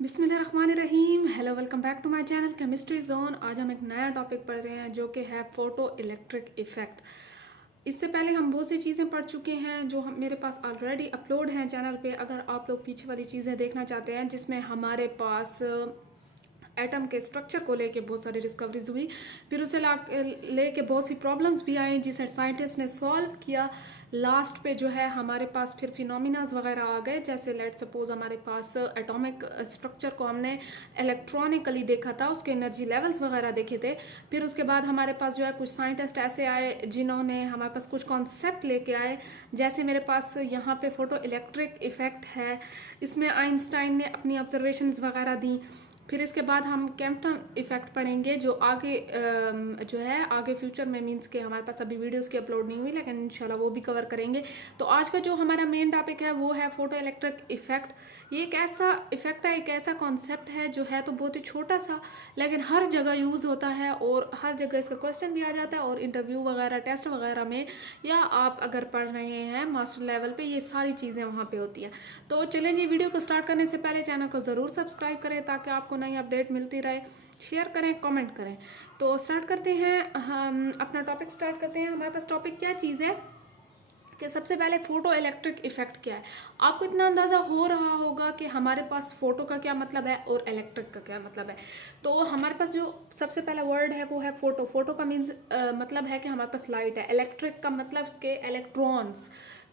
बिस्मिल्लाहिर्रहमानिर्रहीम। Hello, welcome back to my channel chemistry zone. आज हम एक नया टॉपिक पढ़ रहे हैं जो कि है फोटो इलेक्ट्रिक इफेक्ट। इससे पहले हम बहुत सी चीज़ें पढ़ चुके हैं जो हम मेरे पास ऑलरेडी अपलोड हैं चैनल पे। अगर आप लोग पीछे वाली चीज़ें देखना चाहते हैं जिसमें हमारे पास एटम के स्ट्रक्चर को लेके बहुत सारी डिस्कवरीज हुई, फिर उसे लेके बहुत सी प्रॉब्लम्स भी आई जिसे साइंटिस्ट ने सॉल्व किया। लास्ट पे जो है हमारे पास फिर फिनोमिनाज वगैरह आ गए, जैसे लेट सपोज हमारे पास एटॉमिक स्ट्रक्चर को हमने इलेक्ट्रॉनिकली देखा था, उसके एनर्जी लेवल्स वगैरह देखे थे। फिर उसके बाद हमारे पास जो है कुछ साइंटिस्ट ऐसे आए जिन्होंने हमारे पास कुछ कॉन्सेप्ट लेके आए, जैसे मेरे पास यहाँ पे फोटो इलेक्ट्रिक इफेक्ट है। इसमें आइंस्टाइन ने अपनी ऑब्जर्वेशंस वगैरह दी। फिर इसके बाद हम कैम्पटन इफेक्ट पढ़ेंगे जो आगे जो है आगे फ्यूचर में, मीन्स के हमारे पास अभी वीडियोस की अपलोड नहीं हुई लेकिन इंशाल्लाह वो भी कवर करेंगे। तो आज का जो हमारा मेन टॉपिक है वो है फोटो इलेक्ट्रिक इफेक्ट। ये एक ऐसा इफेक्ट है, एक ऐसा कॉन्सेप्ट है जो है तो बहुत ही छोटा सा लेकिन हर जगह यूज़ होता है और हर जगह इसका क्वेश्चन भी आ जाता है, और इंटरव्यू वगैरह टेस्ट वगैरह में, या आप अगर पढ़ रहे हैं मास्टर लेवल पे, ये सारी चीज़ें वहाँ पे होती हैं। तो चलें जी, वीडियो को स्टार्ट करने से पहले चैनल को ज़रूर सब्सक्राइब करें ताकि आपको नई अपडेट मिलती रहे। शेयर करें, कमेंट करें। तो स्टार्ट करते हैं, हम अपना टॉपिक स्टार्ट करते हैं। हमारे पास टॉपिक क्या चीज़ है कि सबसे पहले फोटो इलेक्ट्रिक इफेक्ट क्या है। आपको इतना अंदाज़ा हो रहा होगा कि हमारे पास फोटो का क्या मतलब है और इलेक्ट्रिक का क्या मतलब है। तो हमारे पास जो सबसे पहला वर्ड है वो है फोटो। फोटो का मीन्स मतलब है कि हमारे पास लाइट है। इलेक्ट्रिक का मतलब के इलेक्ट्रॉन्स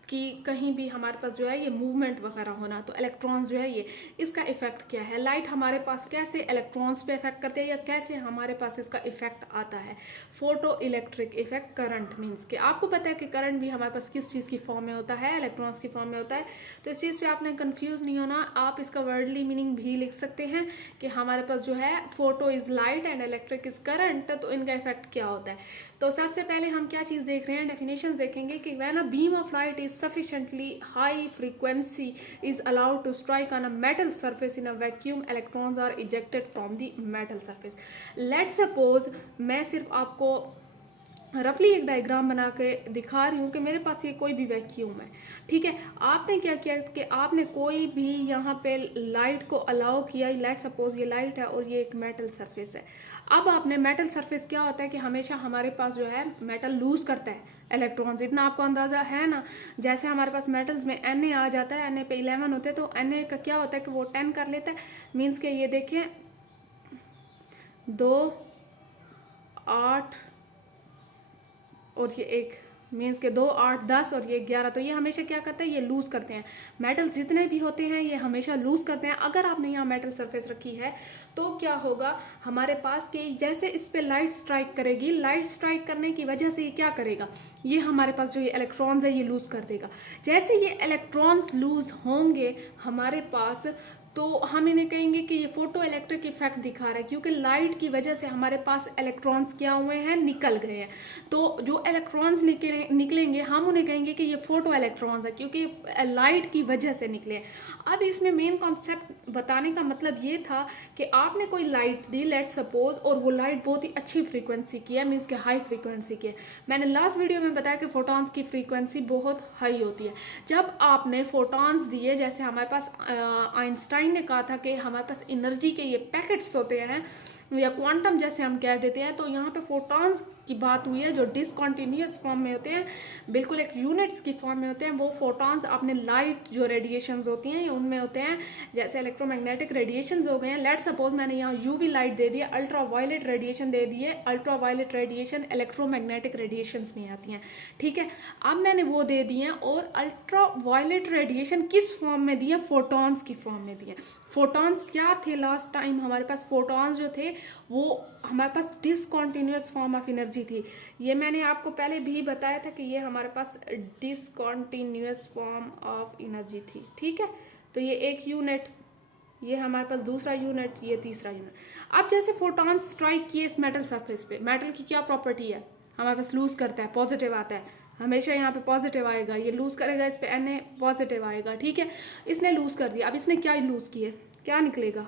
कि कहीं भी हमारे पास जो है ये मूवमेंट वगैरह होना, तो इलेक्ट्रॉन्स जो है ये, इसका इफेक्ट क्या है। लाइट हमारे पास कैसे इलेक्ट्रॉन्स पे इफेक्ट करते हैं या कैसे हमारे पास इसका इफेक्ट आता है। Photo electric effect current means कि आपको पता है कि करंट भी हमारे पास किस चीज़ की फॉर्म में होता है, इलेक्ट्रॉन्स की फॉर्म में होता है। तो इस चीज़ पे आपने कंफ्यूज नहीं होना। आप इसका वर्डली मीनिंग भी लिख सकते हैं कि हमारे पास जो है photo is light and electric is current, तो इनका इफेक्ट क्या होता है। तो सबसे पहले हम क्या चीज़ देख रहे हैं, डेफिनेशन देखेंगे कि when a beam of light is sufficiently high frequency is allowed to strike on a metal surface in a vacuum, electrons are ejected from the metal surface. Let's suppose मैं सिर्फ आपको रफली एक डायग्राम बना के दिखा रही हूँ कि मेरे पास ये कोई भी वैक्यूम है, ठीक है। आपने क्या किया कि आपने कोई भी यहाँ पे लाइट को अलाउ किया। लेट सपोज ये लाइट है और ये एक मेटल सरफेस है। अब आपने मेटल सरफेस क्या होता है कि हमेशा हमारे पास जो है मेटल लूज करता है इलेक्ट्रॉन्स, इतना आपको अंदाज़ा है ना। जैसे हमारे पास मेटल्स में Na आ जाता है, Na पे 11 होते हैं, तो Na का क्या होता है कि वो 10 कर लेता है। मीन्स के ये देखें 2 8 और ये एक, मीन्स के 2 8 10 और ये 11, तो ये हमेशा क्या करते हैं, ये लूज करते हैं। मेटल्स जितने भी होते हैं ये हमेशा लूज करते हैं। अगर आपने यहाँ मेटल सरफेस रखी है तो क्या होगा हमारे पास कि जैसे इस पे लाइट स्ट्राइक करेगी, लाइट स्ट्राइक करने की वजह से ये क्या करेगा, ये हमारे पास जो ये इलेक्ट्रॉन्स है ये लूज कर देगा। जैसे ये इलेक्ट्रॉन्स लूज होंगे हमारे पास, तो हम इन्हें कहेंगे कि ये फोटो इलेक्ट्रिक इफेक्ट दिखा रहा है, क्योंकि लाइट की वजह से हमारे पास इलेक्ट्रॉन्स क्या हुए हैं, निकल गए हैं। तो जो इलेक्ट्रॉन्स निकलेंगे हम उन्हें कहेंगे कि ये फोटो इलेक्ट्रॉन्स है, क्योंकि लाइट की वजह से निकले। अब इसमें मेन कॉन्सेप्ट बताने का मतलब ये था कि आपने कोई लाइट दी लेट सपोज, और वो लाइट बहुत ही अच्छी फ्रीक्वेंसी की है, मीन्स के हाई फ्रीक्वेंसी की है। मैंने लास्ट वीडियो में बताया कि फोटॉन्स की फ्रीक्वेंसी बहुत हाई होती है। जब आपने फोटॉन्स दिए, जैसे हमारे पास आइंस्टाइन ने कहा था कि हमारे पास एनर्जी के ये पैकेट्स होते हैं या क्वांटम जैसे हम कह देते हैं, तो यहाँ पे फोटॉन्स की बात हुई है जो डिसकंटिन्यूअस फॉर्म में होते हैं, बिल्कुल एक यूनिट्स की फॉर्म में होते हैं। वो फोटॉन्स अपने लाइट जो रेडिएशंस होती हैं उनमें होते हैं, जैसे इलेक्ट्रोमैग्नेटिक रेडिएशंस हो गए हैं। लेट सपोज मैंने यहाँ यूवी लाइट दे दिया, अल्ट्रा वायलेट रेडिएशन दे दिए। Ultra violet radiation electromagnetic radiations में आती हैं, ठीक है। अब मैंने वो दे दिए, और अल्ट्रा वायलेट रेडिएशन किस फॉर्म में दिए, फोटॉन्स की फॉर्म में दिए। फोटॉन्स क्या थे लास्ट टाइम हमारे पास, फोटॉन्स जो थे वो हमारे पास डिसकंटिन्यूअस फॉर्म ऑफ एनर्जी थी। ये मैंने आपको पहले भी बताया था कि ये हमारे पास डिसकंटिन्यूअस फॉर्म ऑफ एनर्जी थी, ठीक है। तो ये एक यूनिट, ये हमारे पास दूसरा यूनिट, ये तीसरा यूनिट। अब जैसे फोटॉन स्ट्राइक किए इस मेटल सरफेस पे, मेटल की क्या प्रॉपर्टी है, हमारे पास लूज करता है, पॉजिटिव आता है, हमेशा यहाँ पे पॉजिटिव आएगा। ये लूज करेगा, इस पे Na पॉजिटिव आएगा, ठीक है। इसने लूज कर दिया। अब इसने क्या लूज किए, क्या निकलेगा,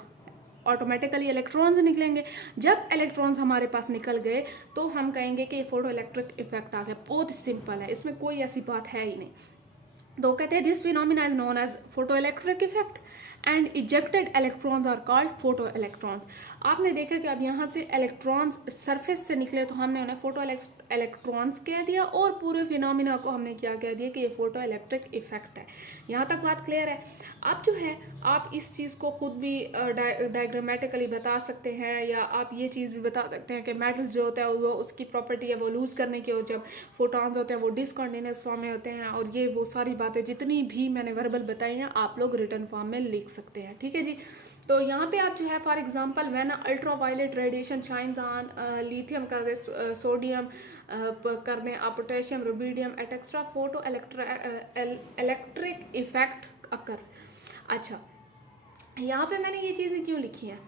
ऑटोमेटिकली इलेक्ट्रॉन्स निकलेंगे। जब इलेक्ट्रॉन्स हमारे पास निकल गए तो हम कहेंगे कि फोटो इलेक्ट्रिक इफेक्ट आ गया। बहुत सिंपल है, इसमें कोई ऐसी बात है ही नहीं। तो कहते हैं this phenomena is known as photo electric effect and ejected electrons are called photo electrons. आपने देखा कि अब यहाँ से इलेक्ट्रॉन्स सरफेस से निकले तो हमने उन्हें फोटो इलेक्ट्रॉन्स कह दिया, और पूरे फिनोमिना को हमने क्या कह दिया कि ये फोटो इलेक्ट्रिक इफेक्ट है। यहाँ तक बात क्लियर है। अब जो है आप इस चीज़ को खुद भी डायग्रामेटिकली बता सकते हैं, या आप ये चीज़ भी बता सकते हैं कि मेटल्स जो होता है वो उसकी प्रॉपर्टी है वो लूज़ करने की, और जब फोटॉन्स होते हैं वो डिसकंटिन्यूअस फॉर्म में होते हैं, और ये वो सारी बातें जितनी भी मैंने वर्बल बताई हैं आप लोग रिटर्न फॉर्म में लिख सकते हैं। ठीक है जी। तो यहाँ पे आप जो है for example when ultra violet radiation shines on lithium कर दे, सोडियम कर दें, आप potassium, rubidium etcetera, photo electric effect occurs. अच्छा, यहाँ पे मैंने ये चीज़ें क्यों लिखी हैं,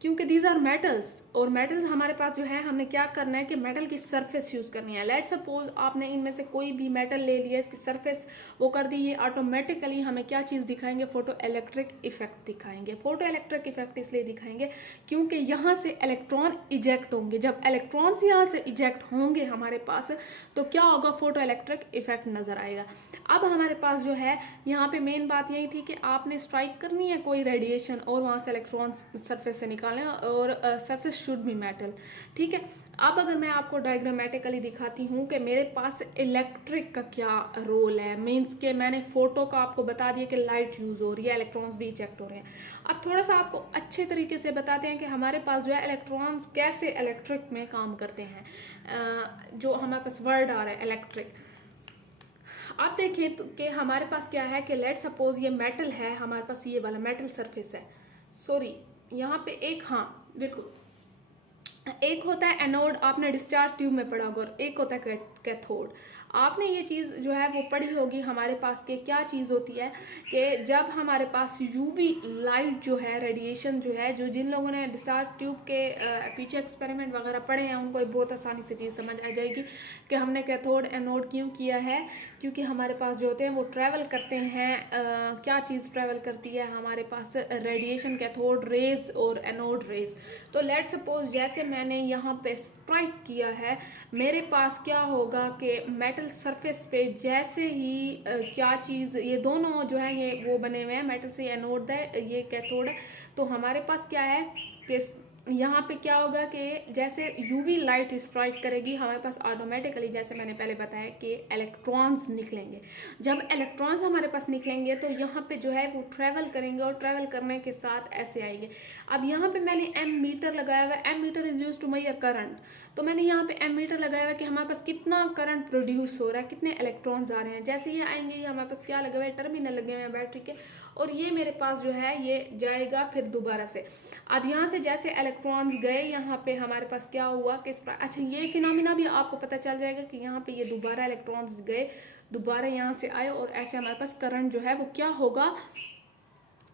क्योंकि दीज आर मेटल्स, और मेटल्स हमारे पास जो है हमने क्या करना है कि मेटल की सरफेस यूज़ करनी है। लेट सपोज आपने इनमें से कोई भी मेटल ले लिया, इसकी सरफेस वो कर दी, ये ऑटोमेटिकली हमें क्या चीज़ दिखाएंगे, फोटो इलेक्ट्रिक इफेक्ट दिखाएंगे। फोटो इलेक्ट्रिक इफेक्ट इसलिए दिखाएंगे क्योंकि यहाँ से इलेक्ट्रॉन इजेक्ट होंगे। जब इलेक्ट्रॉन्स यहाँ से इजेक्ट होंगे हमारे पास तो क्या होगा, फोटो इलेक्ट्रिक इफेक्ट नज़र आएगा। अब हमारे पास जो है यहाँ पे मेन बात यही थी कि आपने स्ट्राइक करनी है कोई रेडिएशन और वहाँ से इलेक्ट्रॉन सरफेस से निकालें, और सरफेस शुड बी मेटल। ठीक है। अब अगर मैं आपको डायग्रामेटिकली दिखाती हूँ कि मेरे पास इलेक्ट्रिक का क्या रोल है, मीन्स के मैंने फोटो का आपको बता दिया कि लाइट यूज़ हो रही है, इलेक्ट्रॉन्स भी इजेक्ट हो रहे हैं। अब थोड़ा सा आपको अच्छे तरीके से बताते हैं कि हमारे पास जो है इलेक्ट्रॉन्स कैसे इलेक्ट्रिक में काम करते हैं। जो हमारे पास वर्ड आ रहा है इलेक्ट्रिक, आप देखें तो कि हमारे पास क्या है कि लेट सपोज ये मेटल है, हमारे पास ये वाला मेटल सरफेस है, सॉरी यहाँ पे एक, हाँ बिल्कुल, एक होता है एनोड, आपने डिस्चार्ज ट्यूब में पढ़ा होगा, और एक होता है कैथोड। आपने ये चीज़ जो है वो पढ़ी होगी हमारे पास के क्या चीज़ होती है कि जब हमारे पास यूवी लाइट जो है, रेडिएशन जो है, जो जिन लोगों ने डिस्चार्ज ट्यूब के पीछे एक्सपेरिमेंट वगैरह पढ़े हैं उनको बहुत आसानी से चीज़ समझ आ जाएगी कि हमने कैथोड एनोड क्यों किया है। क्योंकि हमारे पास जो होते हैं वो ट्रैवल करते हैं, क्या चीज़ ट्रैवल करती है हमारे पास, रेडिएशन, कैथोड रेज और एनोड रेज। तो लेट सपोज जैसे मैंने यहाँ पे स्ट्राइक किया है, मेरे पास क्या होगा कि मेटल सरफेस पे जैसे ही क्या चीज़, ये दोनों जो है ये वो बने हुए हैं मेटल से, एनोड है ये कैथोड है, तो हमारे पास क्या है कि यहाँ पे क्या होगा कि जैसे यूवी लाइट स्ट्राइक करेगी हमारे पास ऑटोमेटिकली, जैसे मैंने पहले बताया कि इलेक्ट्रॉन्स निकलेंगे। जब इलेक्ट्रॉन्स हमारे पास निकलेंगे तो यहाँ पे जो है वो ट्रैवल करेंगे, और ट्रैवल करने के साथ ऐसे आएंगे। अब यहाँ पे मैंने एम मीटर लगाया हुआ है, ammeter is use to measure current, तो मैंने यहाँ पे एम मीटर लगाया हुआ है कि हमारे पास कितना करंट प्रोड्यूस हो रहा है, कितने इलेक्ट्रॉन्स आ रहे हैं। जैसे ये आएंगे, ये हमारे पास क्या लगे हुए हैं, टर्मिनल लगे हुए हैं बैटरी के, और ये मेरे पास जो है ये जाएगा फिर दोबारा से। अब यहाँ से जैसे इलेक्ट्रॉन्स गए यहाँ पे हमारे पास क्या हुआ कि अच्छा ये फिनोमिना भी आपको पता चल जाएगा कि यहाँ पे ये दोबारा इलेक्ट्रॉन्स गए, दोबारा यहाँ से आए, और ऐसे हमारे पास करंट जो है वो क्या होगा,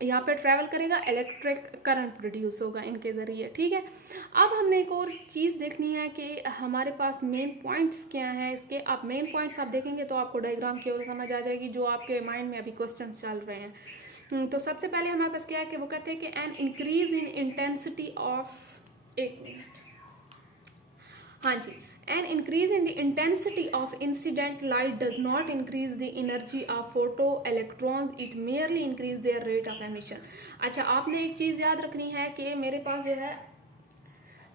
यहाँ पे ट्रैवल करेगा, इलेक्ट्रिक करंट प्रोड्यूस होगा इनके ज़रिए। ठीक है। अब हमने एक और चीज़ देखनी है कि हमारे पास मेन पॉइंट्स क्या हैं इसके। आप मेन पॉइंट्स आप देखेंगे तो आपको डायग्राम की ओर समझ आ जाएगी जो आपके माइंड में अभी क्वेश्चंस चल रहे हैं। तो सबसे पहले हमारे पास क्या है कि वो कहते हैं कि an increase in intensity of, एक मिनट, हाँ जी, an increase in the intensity of incident light does not increase the energy of photo electrons, it merely increase their rate of emission. अच्छा, आपने एक चीज़ याद रखनी है कि मेरे पास जो है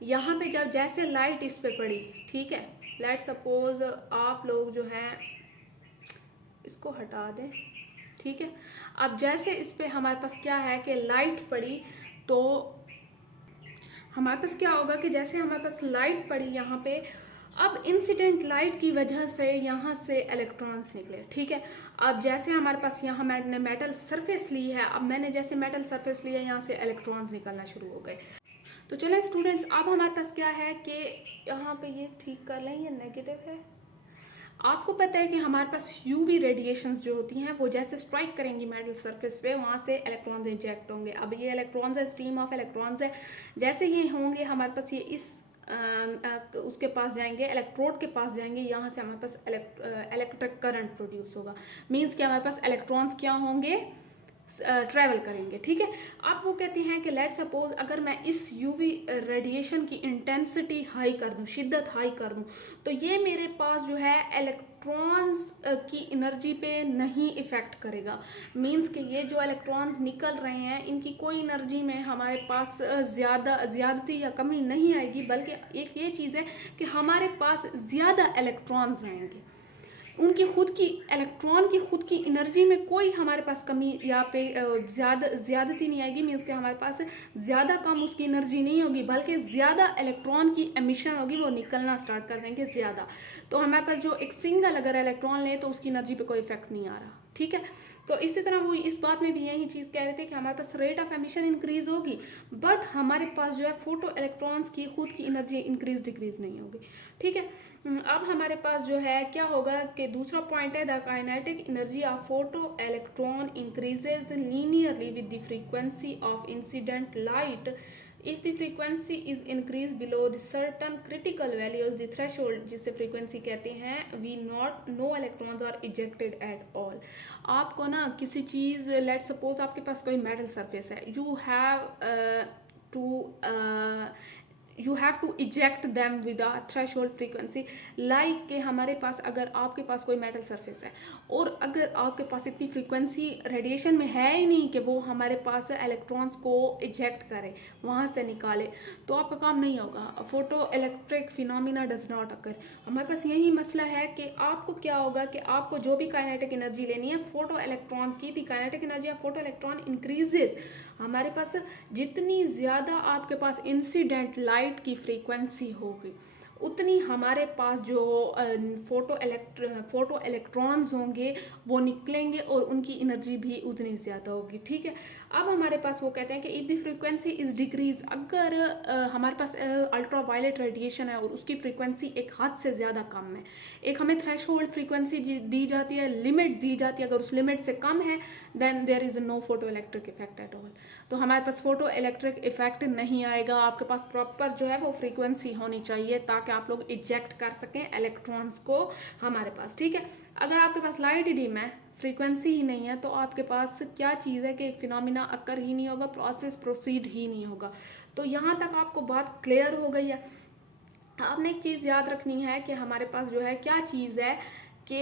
यहाँ पे जब जैसे लाइट इस पे पड़ी, ठीक है, लेट सपोज आप लोग जो है इसको हटा दें, ठीक है। अब जैसे इस पे हमारे पास क्या है कि लाइट पड़ी, तो हमारे पास क्या होगा कि जैसे हमारे पास लाइट पड़ी यहाँ पे, अब इंसिडेंट लाइट की वजह से यहाँ से इलेक्ट्रॉन्स निकले। ठीक है। अब जैसे हमारे पास यहाँ मैंने मेटल सरफेस ली है, अब मैंने जैसे मेटल सरफेस लिया यहाँ से इलेक्ट्रॉन्स निकलना शुरू हो गए। तो चलें स्टूडेंट्स, अब हमारे पास क्या है कि यहाँ पे ये ठीक कर लें, ये नेगेटिव है। आपको पता है कि हमारे पास यूवी रेडिएशंस जो होती हैं वो जैसे स्ट्राइक करेंगी मेटल सरफेस पे, वहाँ से इलेक्ट्रॉन्स इंजेक्ट होंगे। अब ये इलेक्ट्रॉन्स है, स्ट्रीम ऑफ इलेक्ट्रॉन्स है, जैसे ये होंगे हमारे पास ये इस उसके पास जाएंगे, इलेक्ट्रोड के पास जाएंगे, यहाँ से हमारे पास इलेक्ट्रिक करंट प्रोड्यूस होगा। मीन्स कि हमारे पास इलेक्ट्रॉन्स क्या होंगे, ट्रैवल करेंगे, ठीक है। अब वो कहते हैं कि लेट सपोज अगर मैं इस यूवी रेडिएशन की इंटेंसिटी हाई कर दूं, शिद्दत हाई कर दूं, तो ये मेरे पास जो है इलेक्ट्रॉन्स की एनर्जी पे नहीं इफ़ेक्ट करेगा। मींस कि ये जो इलेक्ट्रॉन्स निकल रहे हैं इनकी कोई एनर्जी में हमारे पास ज़्यादती या कमी नहीं आएगी, बल्कि एक ये चीज़ है कि हमारे पास ज़्यादा इलेक्ट्रॉन्स आएंगे। उनकी खुद की इलेक्ट्रॉन की खुद की एनर्जी में कोई हमारे पास कमी या पे ज़्यादती नहीं आएगी। मीन्स कि हमारे पास ज़्यादा कम उसकी एनर्जी नहीं होगी, बल्कि ज़्यादा इलेक्ट्रॉन की एमिशन होगी, वो निकलना स्टार्ट कर देंगे ज़्यादा। तो हमारे पास जो एक सिंगल अगर इलेक्ट्रॉन लें तो उसकी एनर्जी पे कोई इफेक्ट नहीं आ रहा, ठीक है। तो इसी तरह वो इस बात में भी यही चीज़ कह रहे थे कि हमारे पास रेट ऑफ एमिशन इंक्रीज होगी, बट हमारे पास जो है फोटो इलेक्ट्रॉन्स की खुद की एनर्जी इंक्रीज डिक्रीज नहीं होगी, ठीक है। अब हमारे पास जो है क्या होगा कि दूसरा पॉइंट है the kinetic energy of photo electron increases linearly with the frequency of incident light if the frequency is increased below the certain critical values, the threshold जिसे frequency कहते हैं, we not no electrons are ejected at all। आपको ना किसी चीज़ let's suppose आपके पास कोई metal surface है, you have to eject them with a threshold frequency। Like के हमारे पास अगर आपके पास कोई मेटल सरफेस है और अगर आपके पास इतनी फ्रीक्वेंसी रेडिएशन में है ही नहीं कि वो हमारे पास इलेक्ट्रॉन्स को इजेक्ट करे, वहाँ से निकाले, तो आपका काम नहीं होगा। Photo electric phenomena does not occur. हमारे पास यही मसला है कि आपको क्या होगा कि आपको जो भी काइनेटिक एनर्जी लेनी है फोटो इलेक्ट्रॉन्स की, थी kinetic energy of photo electron increases. हमारे पास जितनी ज़्यादा आपके पास इंसिडेंट लाइट की फ्रीक्वेंसी होगी उतनी हमारे पास जो फोटो इलेक्ट्रॉन्स होंगे वो निकलेंगे और उनकी एनर्जी भी उतनी ज़्यादा होगी, ठीक है। अब हमारे पास वो कहते हैं कि if the frequency is decrease, अगर हमारे पास अल्ट्रा वायलेट रेडिएशन है और उसकी फ्रीक्वेंसी एक हद से ज़्यादा कम है, एक हमें थ्रेश होल्ड फ्रीक्वेंसी दी जाती है, लिमिट दी जाती है, अगर उस लिमिट से कम है then there is no photo electric effect at all. तो हमारे पास फोटो इलेक्ट्रिक इफेक्ट नहीं आएगा। आपके पास प्रॉपर जो है वो फ्रीक्वेंसी होनी चाहिए ताकि आप लोग इजेक्ट कर सकें इलेक्ट्रॉन्स को हमारे पास, ठीक है। अगर आपके पास लाइट डिम है, फ्रीक्वेंसी ही नहीं है, तो आपके पास क्या चीज़ है कि एक फिनोमिना अकर ही नहीं होगा, प्रोसेस प्रोसीड ही नहीं होगा। तो यहाँ तक आपको बात क्लियर हो गई है। आपने एक चीज़ याद रखनी है कि हमारे पास जो है क्या चीज़ है कि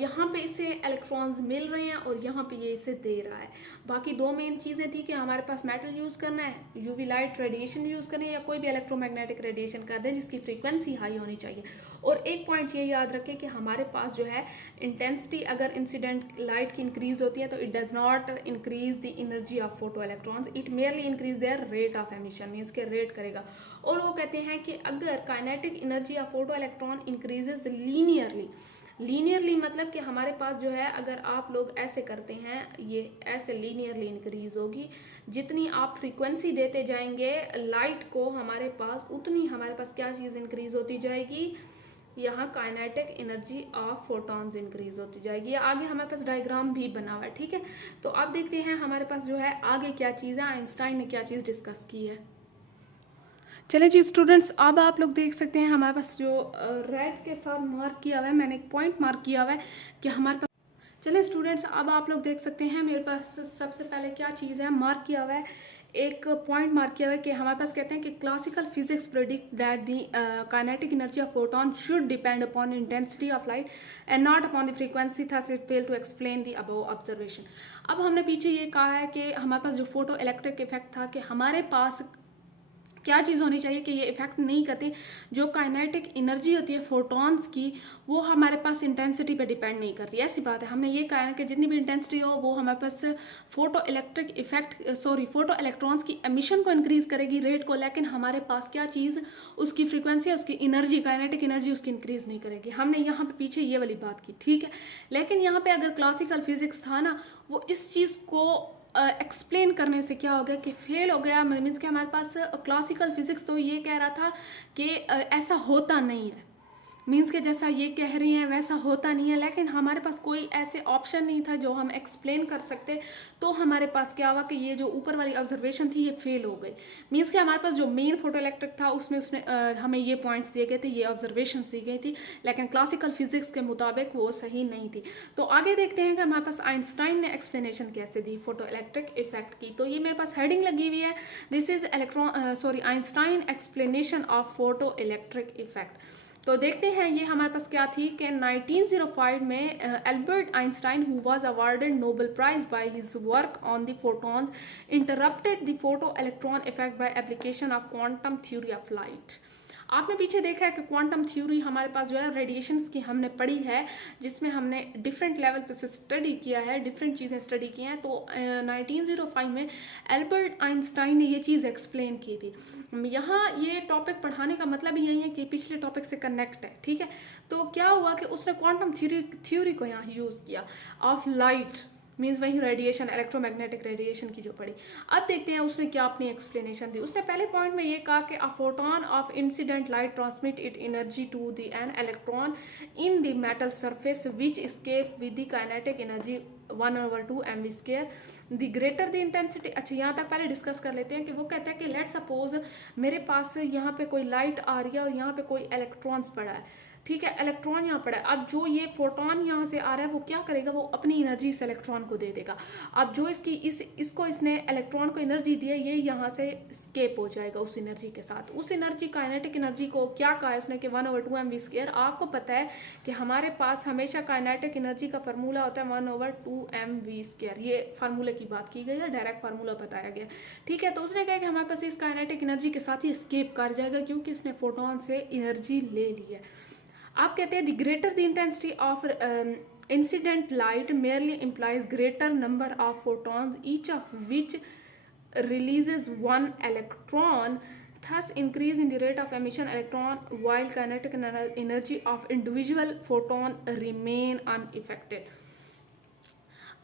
यहाँ पे इसे इलेक्ट्रॉन्स मिल रहे हैं और यहाँ पे ये इसे दे रहा है। बाकी दो मेन चीज़ें थी कि हमारे पास मेटल यूज़ करना है, यूवी लाइट रेडिएशन यूज़ करना है, या कोई भी इलेक्ट्रोमैग्नेटिक रेडिएशन कर दें जिसकी फ्रीक्वेंसी हाई होनी चाहिए। और एक पॉइंट ये याद रखें कि हमारे पास जो है इंटेंसिटी अगर इंसिडेंट लाइट की इंक्रीज होती है तो it does not increase the energy of photo electrons, it merely increase their rate of emission, means के रेट करेगा। और वो कहते हैं कि अगर kinetic energy of photo electron increases linearly मतलब कि हमारे पास जो है अगर आप लोग ऐसे करते हैं ये ऐसे लीनियरली इंक्रीज होगी, जितनी आप फ्रीक्वेंसी देते जाएंगे लाइट को हमारे पास उतनी हमारे पास क्या चीज़ इंक्रीज होती जाएगी, यहाँ kinetic energy of photons increase होती जाएगी। आगे हमारे पास डायग्राम भी बना हुआ है, ठीक है। तो अब देखते हैं हमारे पास जो है आगे क्या चीज़ है, आइंस्टाइन ने क्या चीज़ डिस्कस की है। चले जी स्टूडेंट्स, अब आप लोग देख सकते हैं हमारे पास जो रेड के साथ मार्क किया हुआ है, मैंने एक पॉइंट मार्क किया हुआ है कि हमारे पास, चले स्टूडेंट्स अब आप लोग देख सकते हैं मेरे पास सबसे पहले क्या चीज़ है मार्क किया हुआ है, एक पॉइंट मार्क किया हुआ है कि हमारे पास कहते हैं कि classical physics predict that the kinetic energy of photon should depend upon intensity of light and not upon the frequency, thus it fail to explain the above observation. अब हमने पीछे ये कहा है कि हमारे पास जो फोटो इलेक्ट्रिक इफेक्ट था कि हमारे पास क्या चीज़ होनी चाहिए कि ये इफेक्ट नहीं करती, जो काइनेटिक एनर्जी होती है फोटॉन्स की वो हमारे पास इंटेंसिटी पे डिपेंड नहीं करती। ऐसी बात है, हमने ये कहा है कि जितनी भी इंटेंसिटी हो वो हमारे पास फोटो इलेक्ट्रॉन्स की एमिशन को इंक्रीज करेगी, रेट को, लेकिन हमारे पास क्या चीज़ उसकी फ्रीक्वेंसी उसकी एनर्जी काइनेटिक एनर्जी उसकी इंक्रीज नहीं करेगी। हमने यहाँ पे पीछे ये वाली बात की, ठीक है। लेकिन यहाँ पे अगर क्लासिकल फिजिक्स था ना, वो इस चीज़ को एक्सप्लेन करने से क्या हो गया कि फेल हो गया। मीन्स कि हमारे पास क्लासिकल फिजिक्स तो ये कह रहा था कि ऐसा होता नहीं है, मीन्स के जैसा ये कह रही हैं वैसा होता नहीं है, लेकिन हमारे पास कोई ऐसे ऑप्शन नहीं था जो हम एक्सप्लेन कर सकते। तो हमारे पास क्या हुआ कि ये जो ऊपर वाली ऑब्जर्वेशन थी ये फेल हो गई। मीन्स कि हमारे पास जो मेन फोटो इलेक्ट्रिक था उसमें उसने हमें ये पॉइंट्स दिए गए थे, ये ऑब्जर्वेशन दी गई थी, लेकिन क्लासिकल फिजिक्स के मुताबिक वो सही नहीं थी। तो आगे देखते हैं कि हमारे पास आइंस्टाइन ने एक्सप्लेनेशन कैसे दी फोटो इलेक्ट्रिक इफेक्ट की। तो ये मेरे पास हेडिंग लगी हुई है, this is Einstein explanation of photo electric effect. तो देखते हैं ये हमारे पास क्या थी कि 1905 में Albert Einstein who was awarded Nobel prize by his work on the photons interpreted the photo electron effect by application of quantum theory of light. आपने पीछे देखा है कि क्वांटम थ्योरी हमारे पास जो है रेडिएशंस की हमने पढ़ी है, जिसमें हमने डिफरेंट लेवल पे स्टडी किया है, डिफरेंट चीज़ें स्टडी की हैं। तो 1905 में एल्बर्ट आइंस्टाइन ने ये चीज़ एक्सप्लेन की थी। यहाँ ये टॉपिक पढ़ाने का मतलब ही यही है कि पिछले टॉपिक से कनेक्ट है, ठीक है। तो क्या हुआ कि उसने क्वांटम थ्योरी को यहाँ यूज़ किया ऑफ लाइट, मीन्स वही रेडिएशन, इलेक्ट्रोमैग्नेटिक रेडिएशन की जो पड़ी। अब देखते हैं उसने क्या अपनी एक्सप्लेनेशन दी। उसने पहले पॉइंट में ये कहा कि a photon of incident light transmit it energy to the an electron in the metal surface which escape with the kinetic energy 1/2 mv², the greater the intensity. अच्छा, यहाँ तक पहले डिस्कस कर लेते हैं कि वो कहता है कि लेट सपोज मेरे पास यहाँ पे कोई लाइट आ रही है और यहाँ पे कोई इलेक्ट्रॉन्स पड़ा है, ठीक है, इलेक्ट्रॉन यहाँ पड़ा है। अब जो ये फोटोन यहाँ से आ रहा है वो क्या करेगा, वो अपनी एनर्जी इस इलेक्ट्रॉन को दे देगा। अब जो इसको इसने इलेक्ट्रॉन को एनर्जी दी है, ये यहाँ से स्केप हो जाएगा उस एनर्जी के साथ। उस एनर्जी, काइनेटिक एनर्जी को क्या कहा है उसने कि 1/2 mv²। आपको पता है कि हमारे पास हमेशा काइनेटिक एनर्जी का फार्मूला होता है 1/2 mv²। ये फार्मूले की बात की गई है, डायरेक्ट फार्मूला बताया गया, ठीक है। तो उसने कहा कि हमारे पास इस काइनेटिक एनर्जी के साथ ही स्केप कर जाएगा क्योंकि इसने फोटोन से एनर्जी ले ली है। आप कहते हैं the greater the intensity of incident light merely implies greater number of photons each of which releases one electron, thus increase in the rate of emission electron while kinetic energy of individual photon remain unaffected।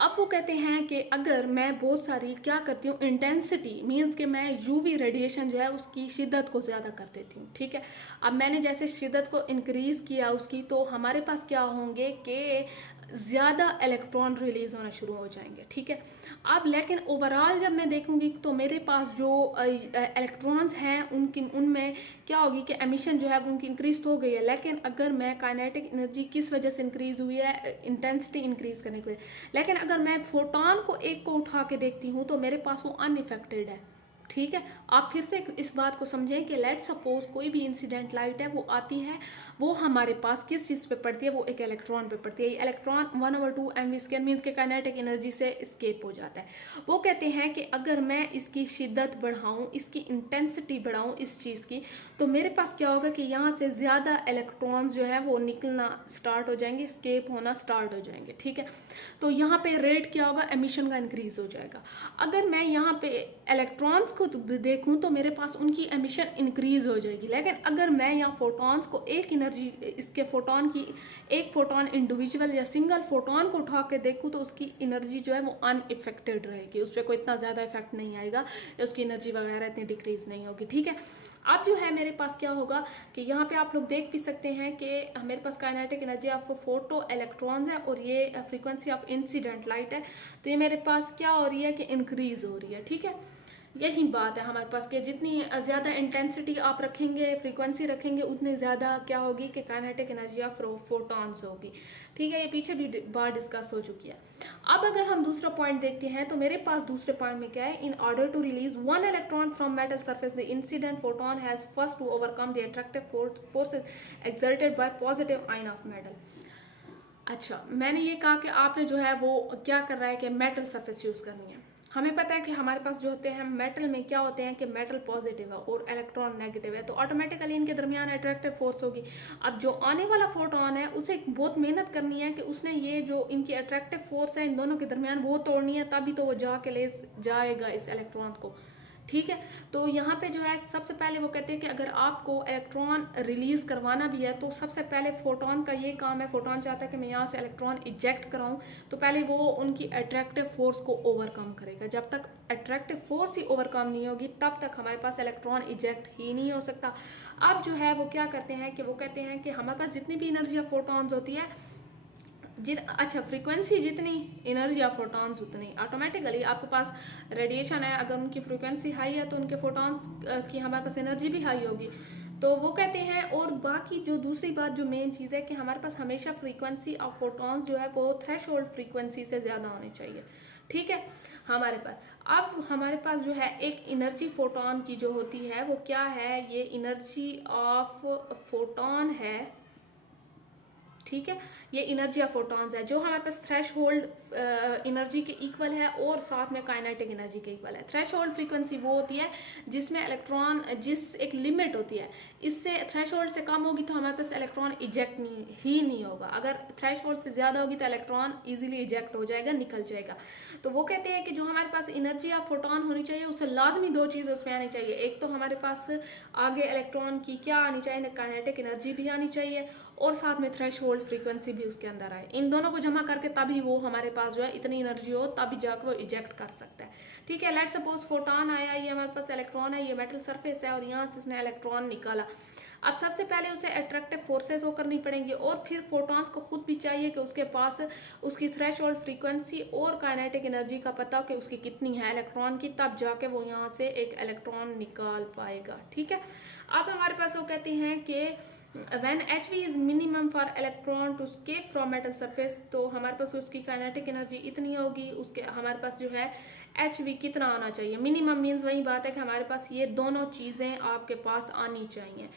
अब वो कहते हैं कि अगर मैं बहुत सारी क्या करती हूँ, इंटेंसिटी मीन्स कि मैं यूवी रेडिएशन जो है उसकी शिद्दत को ज़्यादा कर देती हूँ, ठीक है। अब मैंने जैसे शिद्दत को इंक्रीज़ किया उसकी, तो हमारे पास क्या होंगे कि ज़्यादा इलेक्ट्रॉन रिलीज होना शुरू हो जाएंगे, ठीक है। अब लेकिन ओवरऑल जब मैं देखूंगी तो मेरे पास जो इलेक्ट्रॉन्स हैं उनमें क्या होगी कि एमिशन जो है उनकी इंक्रीज तो हो गई है, लेकिन अगर मैं काइनेटिक एनर्जी किस वजह से इंक्रीज हुई है, इंटेंसिटी इंक्रीज करने की वजह, लेकिन अगर मैं फोटोन को एक को उठा के देखती हूँ तो मेरे पास वो अनइफेक्टेड है, ठीक है। आप फिर से इस बात को समझें कि लेट सपोज कोई भी इंसिडेंट लाइट है वो आती है, वो हमारे पास किस चीज़ पे पड़ती है, वो एक इलेक्ट्रॉन पे पड़ती है। ये इलेक्ट्रॉन 1/2 mv² मीन्स के काइनेटिक एनर्जी से स्केप हो जाता है। वो कहते हैं कि अगर मैं इसकी शिद्दत बढ़ाऊँ, इसकी इंटेंसिटी बढ़ाऊँ इस चीज़ की, तो मेरे पास क्या होगा कि यहाँ से ज़्यादा इलेक्ट्रॉन्स जो है वो निकलना स्टार्ट हो जाएंगे, स्केप होना स्टार्ट हो जाएंगे, ठीक है। तो यहाँ पे रेट क्या होगा, एमिशन का इंक्रीज हो जाएगा। अगर मैं यहाँ पे इलेक्ट्रॉन्स को देखूं तो मेरे पास उनकी एमिशन इंक्रीज हो जाएगी, लेकिन अगर मैं यहाँ फोटॉन्स को एक एनर्जी, इसके फोटोन की एक फोटोन इंडिविजुअल या सिंगल फोटोन को उठा के देखूं तो उसकी एनर्जी जो है वो अनइफेक्टेड रहेगी, उस पर कोई इतना ज़्यादा इफेक्ट नहीं आएगा या उसकी एनर्जी वगैरह इतनी डिक्रीज नहीं होगी, ठीक है। अब जो है मेरे पास क्या होगा कि यहाँ पे आप लोग देख भी सकते हैं कि मेरे पास kinetic energy of photo electrons है और ये फ्रीक्वेंसी ऑफ इंसिडेंट लाइट है, तो ये मेरे पास क्या हो रही है कि इंक्रीज हो रही है, ठीक है। यही बात है हमारे पास कि जितनी ज़्यादा इंटेंसिटी आप रखेंगे, फ्रीक्वेंसी रखेंगे, उतनी ज़्यादा क्या होगी कि काइनेटिक एनर्जी ऑफ फोटॉन्स होगी, ठीक है। ये पीछे भी बार डिस्कस हो चुकी है। अब अगर हम दूसरा पॉइंट देखते हैं तो मेरे पास दूसरे पॉइंट में क्या है, in order to release one electron from metal surface the incident photon has first to overcome the attractive forces exerted by positive ion of metal. अच्छा, मैंने ये कहा कि आपने जो है वो क्या कर रहा है कि मेटल सरफेस यूज़ करनी है। हमें पता है कि हमारे पास जो होते हैं मेटल में क्या होते हैं कि मेटल पॉजिटिव है और इलेक्ट्रॉन नेगेटिव है, तो ऑटोमेटिकली इनके दरमियान अट्रैक्टिव फोर्स होगी। अब जो आने वाला फोटोन है उसे बहुत मेहनत करनी है कि उसने ये जो इनकी अट्रैक्टिव फोर्स है इन दोनों के दरमियान वो तोड़नी है, तभी तो वो जाके ले जाएगा इस इलेक्ट्रॉन को, ठीक है। तो यहाँ पे जो है सबसे पहले वो कहते हैं कि अगर आपको इलेक्ट्रॉन रिलीज करवाना भी है तो सबसे पहले फोटोन का ये काम है, फोटोन चाहता है कि मैं यहाँ से इलेक्ट्रॉन इजेक्ट कराऊं, तो पहले वो उनकी अट्रैक्टिव फोर्स को ओवरकम करेगा। जब तक अट्रैक्टिव फोर्स ही ओवरकम नहीं होगी तब तक हमारे पास इलेक्ट्रॉन इजेक्ट ही नहीं हो सकता। अब जो है वो क्या करते हैं कि वो कहते हैं कि हमारे पास जितनी भी एनर्जी ऑफ फोटॉन्स होती है, अच्छा फ्रीक्वेंसी जितनी एनर्जी ऑफ फोटॉन्स उतनी ऑटोमेटिकली आपके पास रेडिएशन है, अगर उनकी फ्रीक्वेंसी हाई है तो उनके फोटॉन्स की हमारे पास एनर्जी भी हाई होगी। तो वो कहते हैं, और बाकी जो दूसरी बात जो मेन चीज़ है कि हमारे पास हमेशा फ्रीक्वेंसी ऑफ फोटॉन्स जो है वो थ्रेश होल्ड फ्रीक्वेंसी से ज़्यादा होनी चाहिए। ठीक है हमारे पास, अब हमारे पास जो है एक एनर्जी फोटॉन की जो होती है वो क्या है, ये एनर्जी ऑफ फोटॉन है। ठीक है, ये एनर्जी ऑफ फोटॉन्स है जो हमारे पास थ्रेश होल्ड एनर्जी के इक्वल है और साथ में काइनेटिक एनर्जी के इक्वल है। थ्रेश होल्ड फ्रीक्वेंसी वो होती है जिसमें इलेक्ट्रॉन जिस एक लिमिट होती है, इससे थ्रेश होल्ड से कम होगी तो हमारे पास इलेक्ट्रॉन इजेक्ट नहीं होगा। अगर थ्रेश होल्ड से ज़्यादा होगी तो इलेक्ट्रॉन ईजिली इजेक्ट हो जाएगा, निकल जाएगा। तो वो कहते हैं कि जो हमारे पास एनर्जी ऑफ फोटॉन होनी चाहिए उससे लाजमी दो चीज़ उसमें आनी चाहिए। एक तो हमारे पास आगे इलेक्ट्रॉन की क्या आनी चाहिए, काइनेटिक एनर्जी भी आनी चाहिए और साथ में थ्रेश होल्ड फ्रीक्वेंसी भी उसके अंदर आए। इन दोनों को जमा करके तभी वो हमारे पास जो है इतनी एनर्जी हो तभी जाकर वो इजेक्ट कर सकता है। ठीक है, लेट्स सपोज फोटॉन आया, ये हमारे पास इलेक्ट्रॉन है, ये मेटल सरफेस है और यहाँ से इसने इलेक्ट्रॉन निकाला। अब सबसे पहले उसे अट्रैक्टिव फोर्सेस वो करनी पड़ेंगी और फिर फोटॉन्स को खुद भी चाहिए कि उसके पास उसकी थ्रेश होल्ड फ्रीक्वेंसी और काइनेटिक एनर्जी का पता हो कि उसकी कितनी है इलेक्ट्रॉन की, तब जाके वो यहाँ से एक इलेक्ट्रॉन निकाल पाएगा। ठीक है, अब हमारे पास वो कहते हैं कि when hv is minimum for electron to escape from metal surface, तो हमारे पास उसकी काइनेटिक एनर्जी इतनी होगी, उसके हमारे पास जो है hv कितना आना चाहिए। मिनिमम मीन्स वही बात है कि हमारे पास ये दोनों चीज़ें आपके पास आनी चाहिए।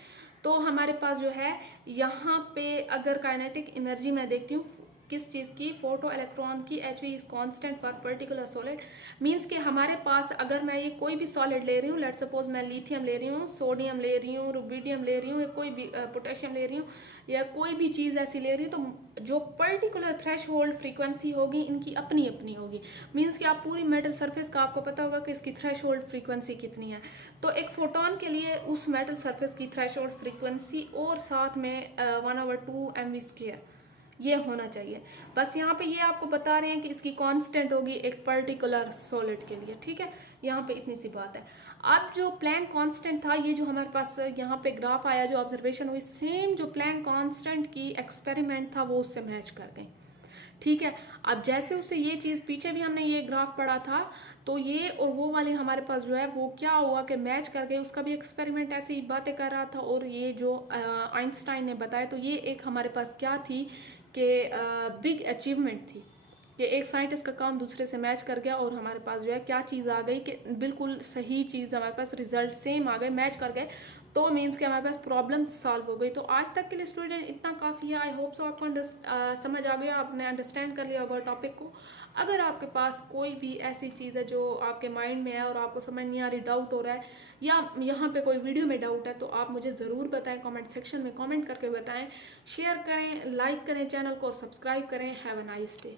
तो हमारे पास जो है यहाँ पे अगर काइनेटिक एनर्जी मैं देखती हूँ किस चीज़ की, फोटो इलेक्ट्रॉन की, H we is constant for particular solid. Means कि हमारे पास अगर मैं ये कोई भी सॉलिड ले रही हूँ, लेट सपोज मैं लिथियम ले रही हूँ, सोडियम ले रही हूँ, रुबिडियम ले रही हूँ, या कोई भी पोटेशियम ले रही हूँ, या कोई भी चीज़ ऐसी ले रही हूँ, तो जो पर्टिकुलर थ्रेश होल्ड फ्रीक्वेंसी होगी इनकी अपनी अपनी होगी। मीन्स कि आप पूरी मेटल सरफेस का आपको पता होगा कि इसकी थ्रेश होल्ड फ्रीक्वेंसी कितनी है। तो एक फोटोन के लिए उस मेटल सरफेस की थ्रेश होल्ड फ्रीक्वेंसी और साथ में 1/2 mv², ये होना चाहिए। बस यहाँ पे ये आपको बता रहे हैं कि इसकी कांस्टेंट होगी एक पर्टिकुलर सॉलिड के लिए। ठीक है, यहाँ पे इतनी सी बात है। अब जो प्लैंक कांस्टेंट था, ये जो हमारे पास यहाँ पे ग्राफ आया, जो ऑब्जर्वेशन हुई, सेम जो प्लैंक कांस्टेंट की एक्सपेरिमेंट था वो उससे मैच कर गई। ठीक है, अब जैसे उससे ये चीज़, पीछे भी हमने ये ग्राफ पढ़ा था, तो ये और वो वाली हमारे पास जो है वो क्या हुआ कि मैच कर गए। उसका भी एक्सपेरिमेंट ऐसी ही बातें कर रहा था और ये जो आइंस्टाइन ने बताया, तो ये एक हमारे पास क्या थी कि बिग अचीवमेंट थी कि एक साइंटिस्ट का काम दूसरे से मैच कर गया और हमारे पास जो है क्या चीज़ आ गई कि बिल्कुल सही चीज़ हमारे पास, रिजल्ट सेम आ गए, मैच कर गए। तो मीन्स कि हमारे पास प्रॉब्लम सॉल्व हो गई। तो आज तक के लिए स्टूडेंट इतना काफ़ी है। आई होप सो आपको समझ आ गया, आपने अंडरस्टैंड कर लिया होगा टॉपिक को। अगर आपके पास कोई भी ऐसी चीज़ है जो आपके माइंड में है और आपको समझ नहीं आ रही, डाउट हो रहा है, या यहाँ पे कोई वीडियो में डाउट है, तो आप मुझे ज़रूर बताएं, कमेंट सेक्शन में कमेंट करके बताएं। शेयर करें, लाइक करें चैनल को, सब्सक्राइब करें। Have a nice day.